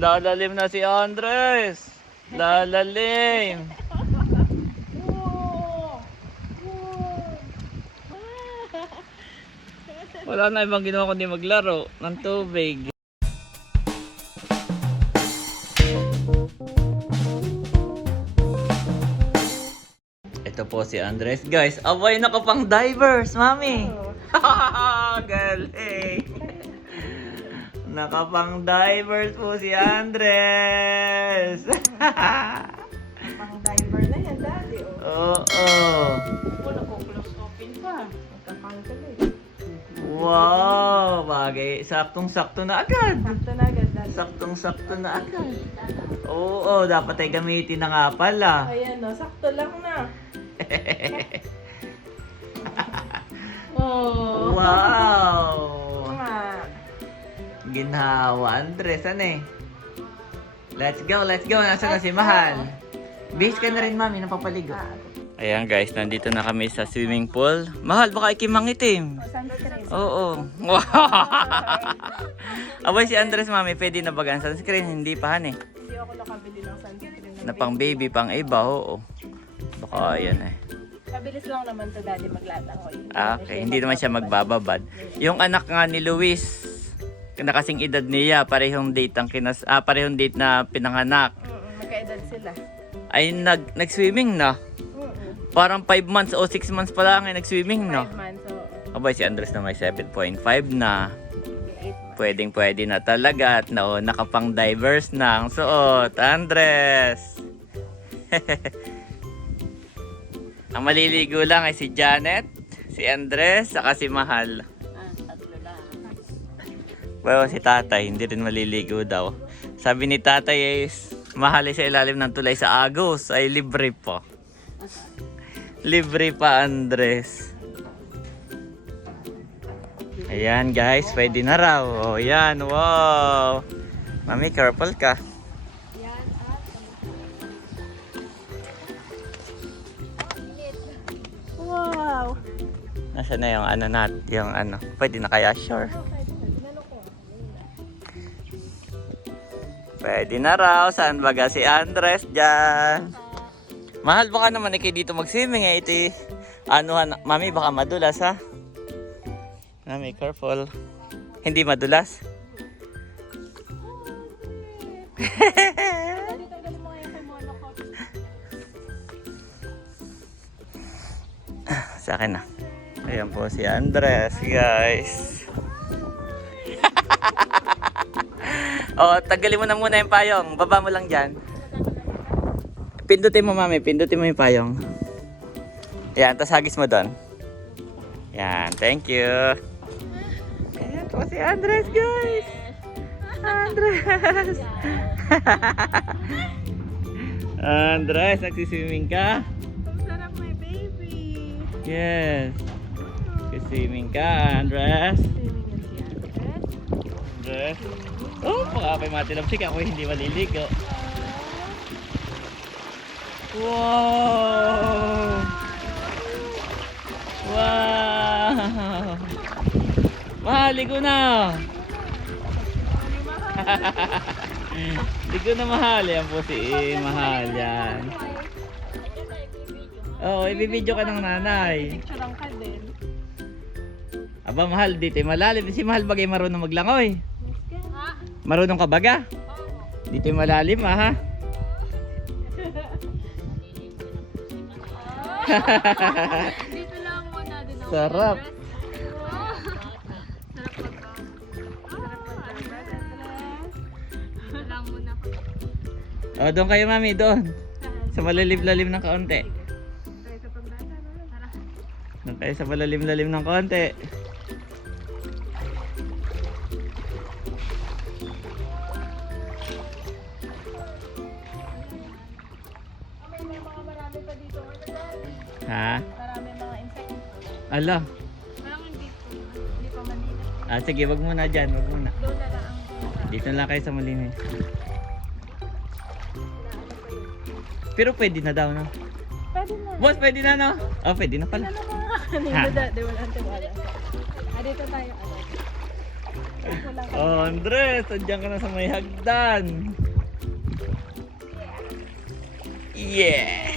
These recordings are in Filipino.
Lalalim na si Andres. Lalalim. Wala na ibang ginawa kundi maglaro ng tubig. Ito po si Andres, guys. Abay, nakapang divers, mami. Galing. Nakapang divers po si Andres. Pang diver na yan, daddy. Oo. Nagko-close open pa. Magkakangkal eh. Wow, bagay. Saktong-sakto na agad. Sakto na agad, daddy. Saktong-sakto na agad. Oo, dapat ay gamitin na nga pala. Ayan o, sakto lang na. Oh. Wow! Nga. Ginhawa, Andres, ano eh? Let's go, let's go. Nasaan na si Mahal? Base ka na rin, mami, napapaligo. Ayan guys, nandito na kami sa swimming pool. Mahal, baka ikimangitim. Sunscreen. Oo. Wow! Abay si Andres, mami, pwede na bagan sunscreen? Hindi pa, han eh. Hindi ako nakabili ng sunscreen. Na pang baby, pang iba, oo. Baka ayan eh. Mabilis lang naman to, daddy, maglalangoy. Okay, hindi naman siya magbababad. Yung anak nga ni Luis, na kasing edad niya, parehong date ang parehong date na pinanganak. Magkaedad sila. Ay nag-swimming na. Parang 5 months o 6 months pa lang ay nag-swimming na. 5 months, oo. Abay si Andres na may 7.5 na. 8 months. Pwedeng-pwede na talaga at nakapang divers na ang suot. Andres! Ang maliligo lang ay si Janet, si Andres, saka si Mahal. Tatlo lang. Well, si tatay, hindi rin maliligo daw. Sabi ni tatay is, Mahal sa ilalim ng tulay sa Agos, ay libre pa. Libre pa, Andres. Ayan guys, pwede na raw. O yan, wow. Mami, careful ka. Yan, wow. Nasaan na yung ano yung ano, pwede na kaya sure. Pwede na raw, saan baga si Andres dyan? Mahal, baka naman ikay dito mag-swimming eh, iti. Anuhan, mami, baka madulas ha? Mami, careful. Hindi madulas? Sa akin na. Ayan po si Andres, guys. Oh, tagalin mo na muna yung payong. Baba mo lang dyan. Pindutin mo, mami. Pindutin mo yung payong. Ayan, tas hagis mo doon. Ayan, thank you. Ayan po si Andres, guys. Andres. Andres, nagsiswimming ka? Ang sarap, my baby. Yes. Nagsiswimming ka, Andres. Andres. Oh, pakapay matilapsik ako hindi maliligo. Wow! Wow! Mahal, ligo na! Ligo na, Mahal. Yan po si Mahal. Yan. Oo, ibibidyo ka ng nanay. Picture lang ka din. Aba, Mahal, dito malalim. Si Mahal bagay marunong maglangoy. Marunong ka baga? Dito malalim, ha? Dito lang muna din ako. Sarap. Dito lang muna ako. Oh, doon kayo, mami, doon. Sa malalim-lalim ng kaunti. Doon kayo sa malalim-lalim ng kaunti. Ha? Marami mga insect. Ala. Parang hindi pa Manila. Ah, sige, wag muna dyan. Wag muna. Doon na lang ang Dito na lang kayo sa malinis. Pero pwede na daw, no? pwede na. Boss, pwede na, no? Oh, pwede na pala. Ano mga kanina, dati wala ang tiwala. Dito tayo. Kulang ka. Oh, Andres, andyan ka na sa may hagdan. Yeah!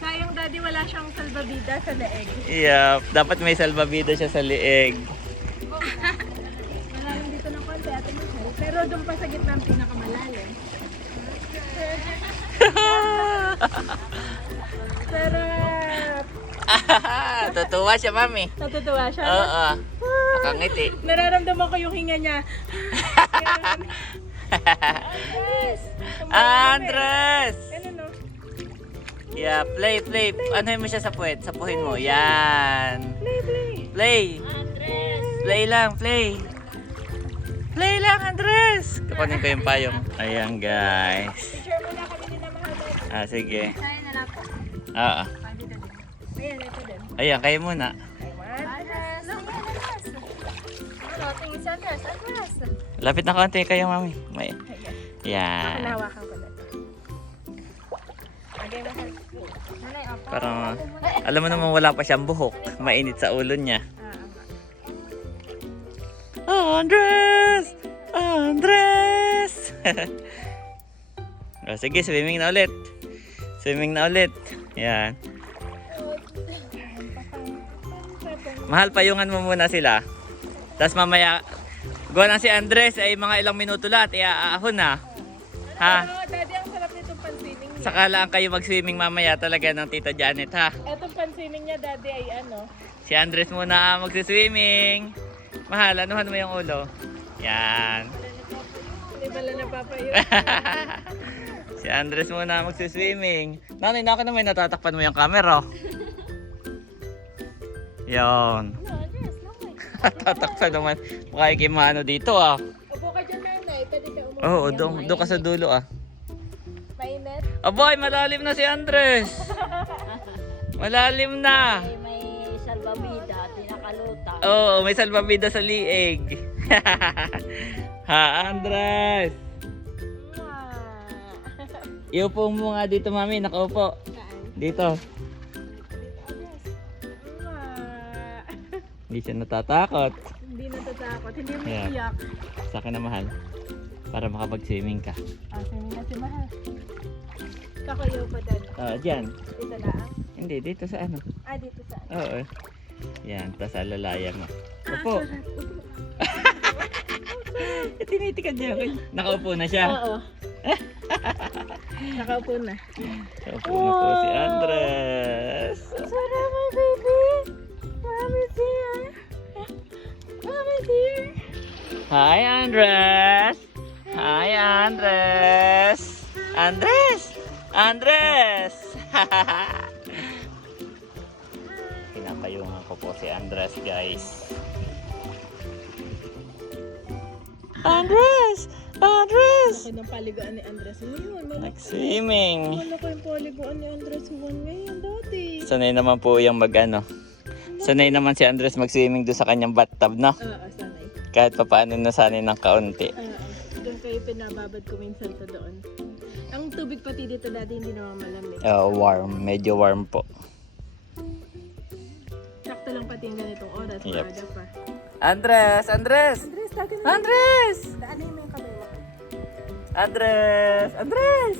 Sayang daddy, wala siyang salbabida sa leeg. Yup, dapat may salbabida siya sa lieg. Malalim dito ng konti, Ate Michelle. Pero doon pa sa gitna ang pinakamalalim. Sarap! Tutuwa siya, mami. Natutuwa siya. Oo. Nakangiti. Nararamdaman ko yung hinga niya. Andres! Ano no? Yeah, play. Anuhin mo siya sa puwet. Sapuhin mo. Yan. Play. Play lang, play. Play lang, Andres. Kukunin ko yung payong. Ayan, guys. Picture muna kami ni Mahal. Sige. Kaya na lang po. Oo. Dito din. Ayan, ito din. Ayan, kayo muna. Lapit na konti kayo, mami. May... Yan. Hinawakan ko na. Okay, Mahal. Nanay, opo. Parang, alam mo naman wala pa siyang buhok. Mainit sa ulo niya. Andres! Andres! O, sige, swimming na ulit. Swimming na ulit. Yan. Mahal, payungan mo muna sila. Tapos mamaya, gawa lang si Andres ay mga ilang minuto lahat. Iaahon na. Ha? Oh, daddy, ang sarap nitong panswimming niya. Saka lang kayo mag-swimming mamaya talaga ng Tita Janet, ha? Etong panswimming niya, daddy, ay ano? Si Andres muna ang mag-swimming. Mahal, anuhan mo yung ulo. Yan. Hindi pala napapayo. Si Andres muna mag-swimming. Nanay, na ako na may natatakpan mo yung camera. Yan. Tatakpan naman. Mukha yung kimano dito, ah. Upo ka dyan, nanay. Pwede ka umupo. Oo, doon ka sa dulo, ah. Mainit. Aboy, malalim na si Andres. Malalim na. May salbabida, tinakaluta. Oo, may salbabida sa liig. Ha, Andres. Iupo mo nga dito, mami. Nakaupo. Dito. Hindi siya natatakot. Hindi natatakot. Hindi mo Ayan. iyak. Sa akin na, mahal. Para makapag-swimming ka. Swimming na si Mahal. Kakuyaw pa, dad. Diyan. Dito lang. Hindi, dito sa ano. Dito sa Oo. Yan, tapos alalayan mo. Upo. Tinitikad niya ako. Nakaupo na siya. Oo. Nakaupo na. Nakaupo na po si Andres. Sarap, my baby. Mommy's here. Mommy's here. Hi, Andres. Hi, Andres. Andres. Andres. Pinapayungan ko po si Andres, guys. Andres! Andres! Laki ng paliguan ni Andres ngayon. Nag-swimming. Malaki yung paliguan ni Andres ngayon dati. Sanay naman po yung mag-ano. Sanay naman si Andres mag-swimming doon sa kanyang bathtub, no? Oo, sanay. Kahit pa paano nasanay ng kaunti. Doon kayo pinababad ko minsan sa doon. Ang tubig pati dito dati hindi naman malamig. Warm. Medyo warm po. Sakto lang pati yung ganitong oras. Yep. Maaga pa. Andres! Andres! Andres, dati mo. Andres! Daanin mo yung kamay mo. Andres! Andres!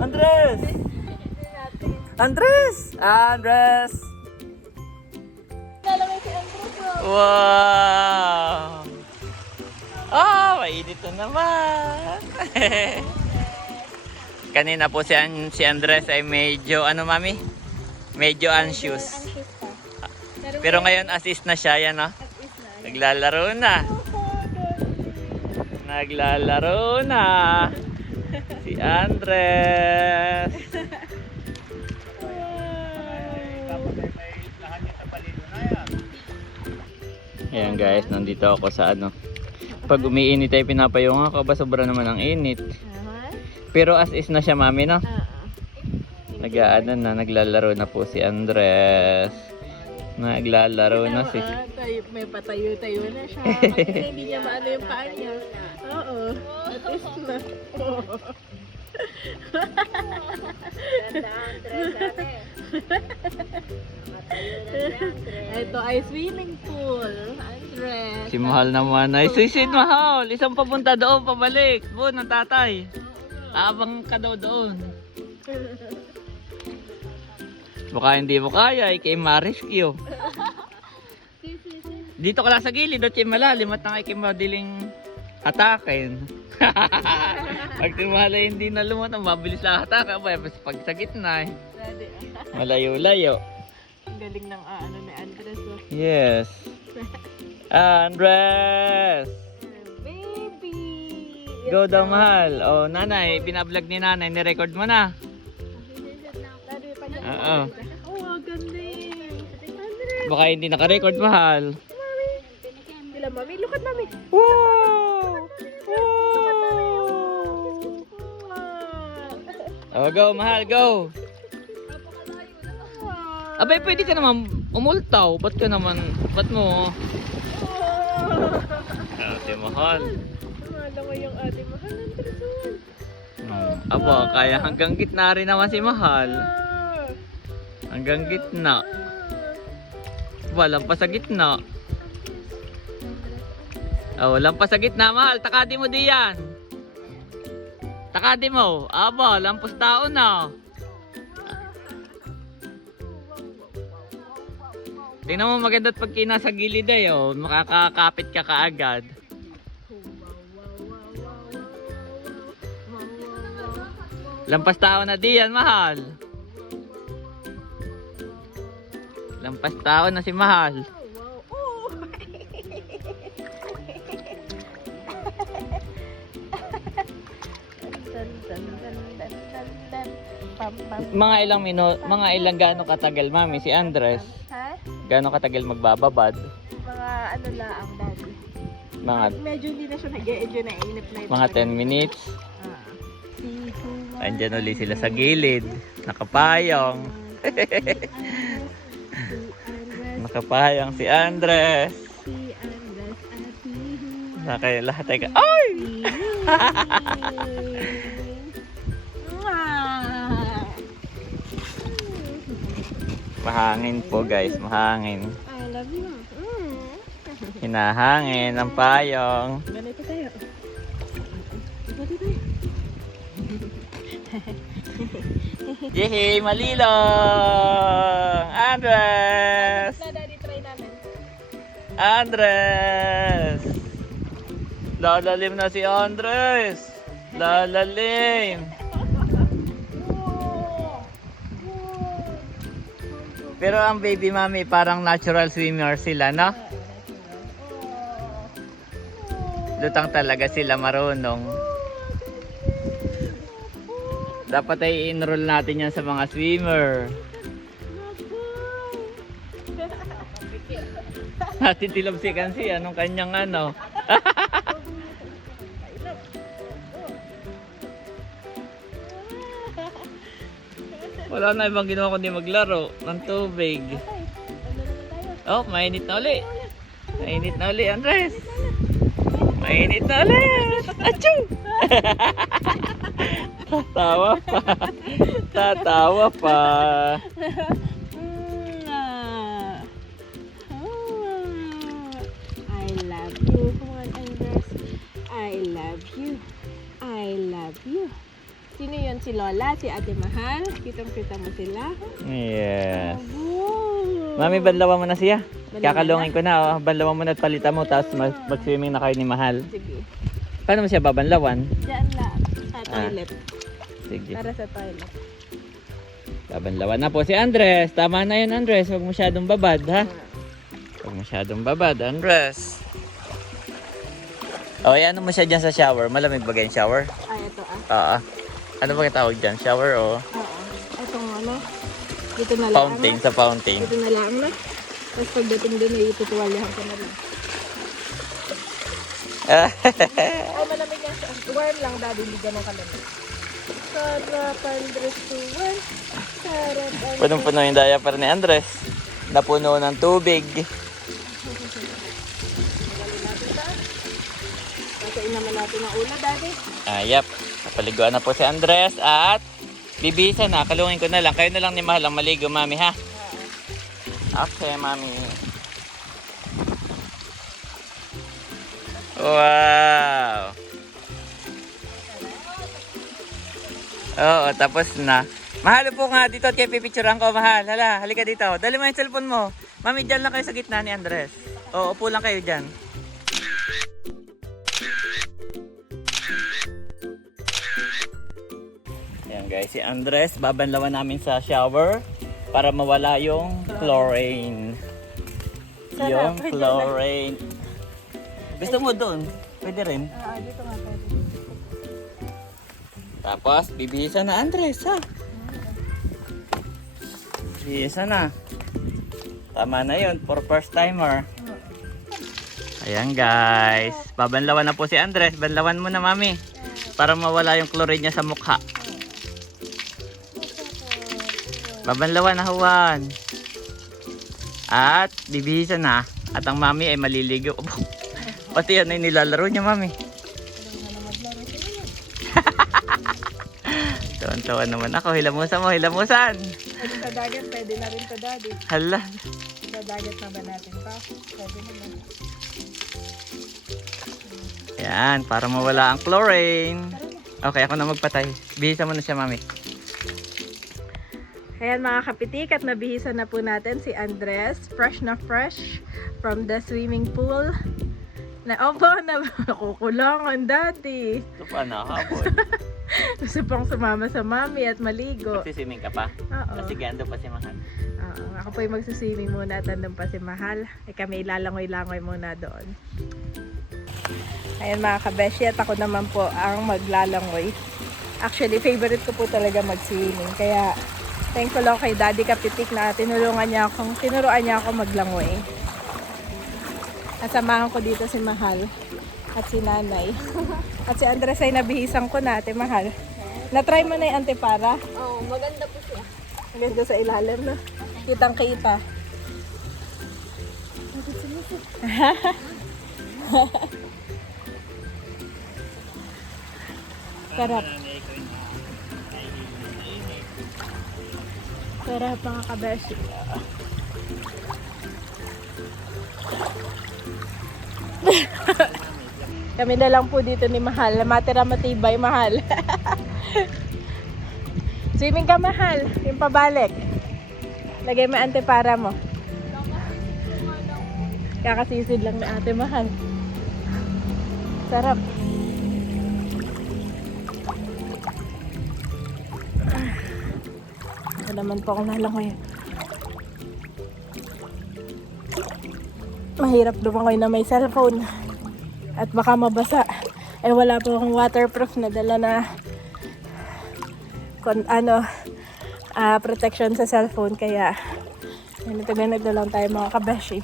Andres! Andres! Andres! Lalangay si Andres. Wow! Mainit na naman! Kanina po si Andres ay medyo, ano mami? Medyo anxious. Anxious pa. Pero ngayon assist na siya, yan, no? Naglalaro na. Naglalaro na. Si Andres. Ayan guys, nandito ako sa ano. Pag umiinit ay pinapayungan ko, ba sobra naman ang init. Pero as is na siya, mami, no? Nag-aano na, naglalaro na po si Andres. Naglalaro na si... May patayo-tayo na siya. Kasi hindi niya maano yung paa niya. Oo. At least na. Ganda Andres, ate. Matayo na si Andres. Ito ay swimming pool. Andres. Si Mahal naman ay suicide Mahal. Isang papunta doon, pabalik. Buon ng tatay. Abang ka daw doon. Baka hindi mo kaya, ikay ma-rescue. Dito ka lang sa gilid, doon kayo malalim at nang ikay madiling atakin. Pag timalay hindi na lumutang, mabilis lang atake. Pag sa gitna eh. Malayo-layo. Ang galing ng ano ni Andres. Oh. Yes. Andres! Baby! Go daw Mahal. Oh, nanay, binablog ni nanay, nirecord mo na. Oo. Oh, galing. Andres. Baka hindi naka-record Mahal. Sila mami, look at mami. Wow! Oh, go Mahal, go! Abay, pwede ka naman umultaw. Ba't mo? Ate Mahal. Alam mo yung ate Mahal ng Trizon. Aba, kaya hanggang gitna rin naman si Mahal. Hanggang gitna. Walang pa sa gitna. Oh, lampas sa gitna Mahal. Takadi mo diyan. Takadi mo. Aba, lampas tao na. Tingnan mo maganda pag nasa gilid ay oh, makakakapit ka kaagad. Lampas tao na diyan Mahal. Lampas tao na si Mahal. Mga ilang gaano katagal mami si Andres? Ha? Gaano katagal magbababad? Mga ano lang ang daddy. Mga Medyo hindi na siya nag-e-enjoy na inip na ito. mga 10 minutes. Andyan ulit sila sa gilid. Nakapayong. Nakapayong si Andres. Si Andres at Nakaya lahat ay ka. Ay! Mahangin po guys, mahangin. I love you. Hinahangin ang payong. Ganito tayo. Ganito tayo. Yehey, malilong! Andres! Na daddy, try namin. Andres! Lalalim na si Andres! Lalalim! Pero ang baby mami parang natural swimmer sila, no? Lutang talaga sila, marunong. Dapat ay enroll natin yan sa mga swimmer. Natin tilabsikan siya anong kanyang ano. Wala na ibang ginawa kundi maglaro ng tubig. Oh, mainit na uli. Mainit na uli, Andres. Mainit na uli. Achoo! Tatawa pa. Tatawa pa. I love you. Come on, Andres. I love you. I love you. Sino yun? Si Lola? Si Ate Mahal? Kitang-kita mo sila? Yes. Oh. Mami, banlawan mo na siya. Banlawan Kakalungin ko na. Oh. Banlawan mo na at palitan mo. Tapos mag-swimming na kayo ni Mahal. Sige. Paano mo siya babanlawan? Diyan lang. Sa toilet. Sige. Para sa toilet. Babanlawan na po si Andres. Tama na yun, Andres. Huwag masyadong babad, ha? Huwag masyadong babad, Andres. O, ano mo siya dyan sa shower? Malamig ba yung shower? Ay, ito ah. Ano ba tawag dyan? Shower o? Oo. Itong ano. Dito na lang. Fountain, sa fountain. Dito na lang na. Tapos pagdating doon ay itutuwalyahan ko na lang. Ay, malamig yan siya. Warm lang, daddy. Hindi ganun kalamig. Sarap, Andres, warm. Sarap, Andres. Punong-puno yung diaper ni Andres. Napuno ng tubig. Kasain naman natin ang ulo, daddy. Yep. Napaliguan na po si Andres at bibisa na. Kalungin ko na lang. Kayo na lang ni Mahal ang maligo, Mami, ha? Okay, Mami. Wow! Oo, tapos na. Mahal po nga dito at kaya pipicturean ko, Mahal. Hala, halika dito. Dali mo yung cellphone mo. Mami, dyan lang kayo sa gitna ni Andres. Oo, upo lang kayo dyan. Ayan guys, si Andres, babanlawan namin sa shower para mawala yung chlorine. Sarap, Yung pwede chlorine. Gusto mo doon? Pwede rin. Dito nga pwede. Tapos, bibihisa na Andres, ha? Bibihisa na. Tama na yun, for first timer. Ayan guys, babanlawan na po si Andres. Banlawan mo na, Mami. Para mawala yung chlorine niya sa mukha. Babanlawan na, Juan. At bibihisa na. At ang Mami ay maliligo. Pati yan ay nilalaro niya, Mami. Tawan-tawan naman ako. Hilamusan mo, hilamusan. Pwede sa dagat, pwede na rin sa daddy. Hala. Sa dagat na ba natin pa? Pwede naman. Yan, para mawala ang chlorine. Okay, ako na magpatay. Bihisa mo na siya, Mami. Ayan mga kapitik, at nabihisa na po natin si Andres. Fresh na fresh from the swimming pool. Nakukulangan dati. Ito pa na, hapon. Gusto pang sumama sa mami at maligo. Magsiswimming ka pa? Oo. Kasi gando pa si Mahal. Oo. Ako po yung magsuswimming muna at andun pa si Mahal. Kami lalangoy-langoy muna doon. Ayan mga kabeshi, at ako naman po ang maglalangoy. Actually, favorite ko po talaga mag-swimming. Kaya, thankful ako kay Daddy Kapitik na tinuruan niya ako maglangoy. At samahan ko dito si Mahal at si Nanay. At si Andres ay nabihisan ko na, Ate Mahal. Na-try mo na yung antipara? Oo, maganda po siya. Maganda sa ilalim, no? Kitang-kita. Sarap. Sarap mga kabeshi. Kami na lang po dito ni Mahal. Matira matibay, Mahal. Swimming ka, Mahal. Yung pabalik. Lagay mo antipara mo. Kakasisid lang na Ate Mahal. Sarap. Ako naman po akong nalangoy. Mahirap lumangoy na may cellphone. At baka mabasa. Eh wala po akong waterproof na dala na protection sa cellphone. Kaya ganito lang tayo mga kabeshi.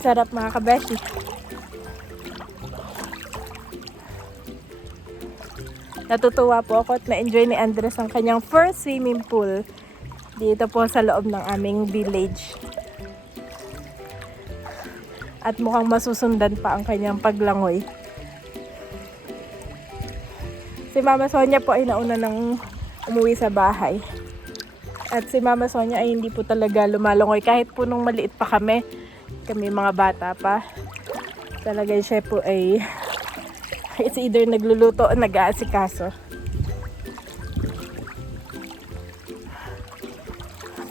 Sarap mga kabeshi. Natutuwa po ako at na-enjoy ni Andres ang kanyang first swimming pool dito po sa loob ng aming village. At mukhang masusundan pa ang kanyang paglangoy. Si Mama Sonia po ay nauna nang umuwi sa bahay. At si Mama Sonia ay hindi po talaga lumalangoy kahit po nung maliit pa kami mga bata pa. Talaga siya po ay it's either nagluluto o nag-aasikaso.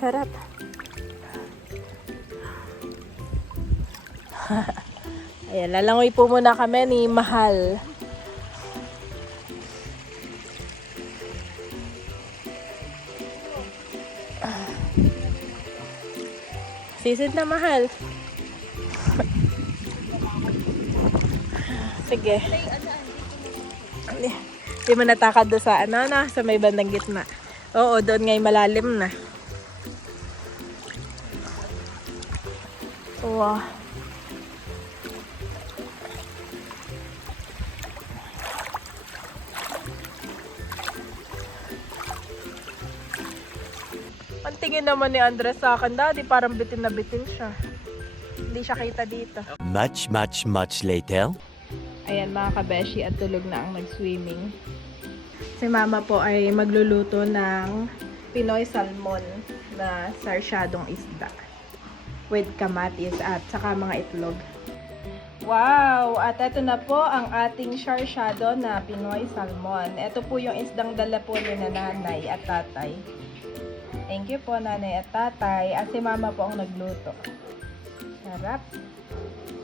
Sarap. Ayan, lalangoy po muna kami ni Mahal. Sisid na, Mahal. Sige. Hindi mo natakad doon sa sa may bandang gitna. Oo, doon ngay malalim na. Wow. Ang tingin naman ni Andres sa akin, Daddy, parang bitin na bitin siya. Hindi siya kita dito. Much later. Ayan mga kabeshi, at tulog na ang nag-swimming. Si mama po ay magluluto ng Pinoy salmon na sarsyadong isda with kamatis at saka mga itlog. Wow! At ito na po ang ating sarsyado na Pinoy salmon. Ito po yung isdang dala po ni na nanay at tatay. Thank you po nanay at tatay. At si mama po ang nagluto. Sarap!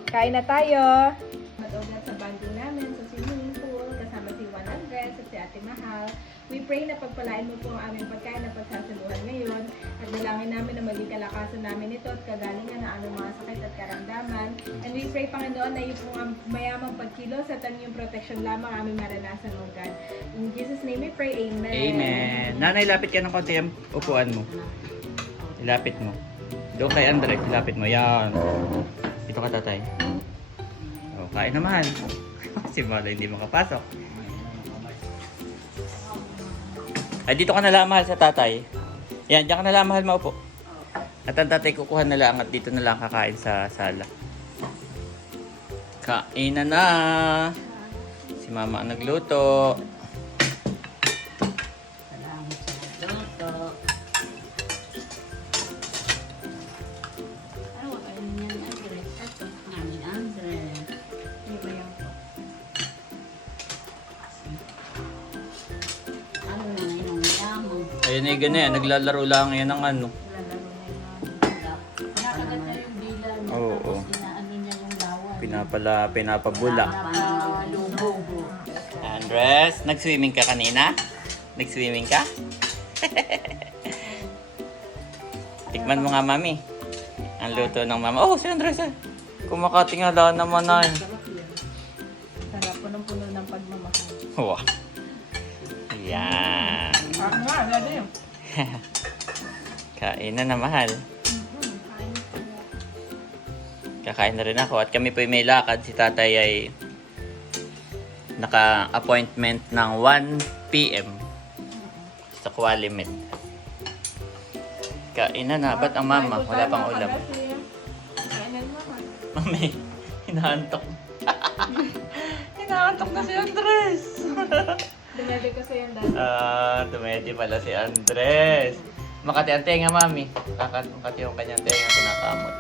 Kain na tayo! Matugat sa banding namin sa swimming pool kasama si Juan Andres at si Ate Mahal. We pray na pagpalain mo po ang aming pagkain na pagsasaluhan ngayon at dalangin namin na maging kalakasan namin ito at kagalingan ng aming mga sakit at karamdaman. And we pray, Panginoon, na yung pong mayamang pagkilos at ang iyong protection lamang aming maranasan, O God. In Jesus' name we pray, Amen. Amen. Nanay, lapit ka ng konti ang upuan mo. Ilapit mo. Doon kay Andres, ilapit mo. Yan. Dito ka, tatay. O, kain naman. Si Mala hindi makapasok. Ay, dito ka na lang, mahal, sa tatay. Yan, diyan ka na lang, mahal, maupo. At ang tatay kukuha na lang at dito na lang kakain sa sala. Kain na. Si mama ang nagluto. Salamat sa luto. Ay, wala niyan Andres. Ito, namin Andres. Hindi ba yan po? Ano na yung yamo? Ayun ay ganyan, naglalaro lang yan ng ano. Lalaro na yung Nakagat na yung dila niya. Oo. Tapos inaano niya yung lawan. Pinapabula. Lubo. Andres, nag-swimming ka kanina? Nag-swimming ka? Tikman mo nga, mami. Ang luto ng mama. Oh, si Andres eh. Kumakatingala naman ay. sarap, punong-puno ng pagmamahal. Wow. Yan. Nga, lalo yun. Kain na mahal. Kakain na rin ako. At kami po may lakad. Si tatay ay naka-appointment ng 1 p.m. sa Qualimit. Kain na. Ba't ang mama? Wala pang ulam. Kainan mo ha. Mami, hinahantok. Hinahantok na si Andres. Dumedi kasi yung dati. Tumedi pala si Andres. Makati ang tenga, mami. Makati yung kanyang tenga, kinakamot.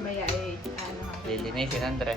Mamaya ay, ano ha. Lilinisin, Andres.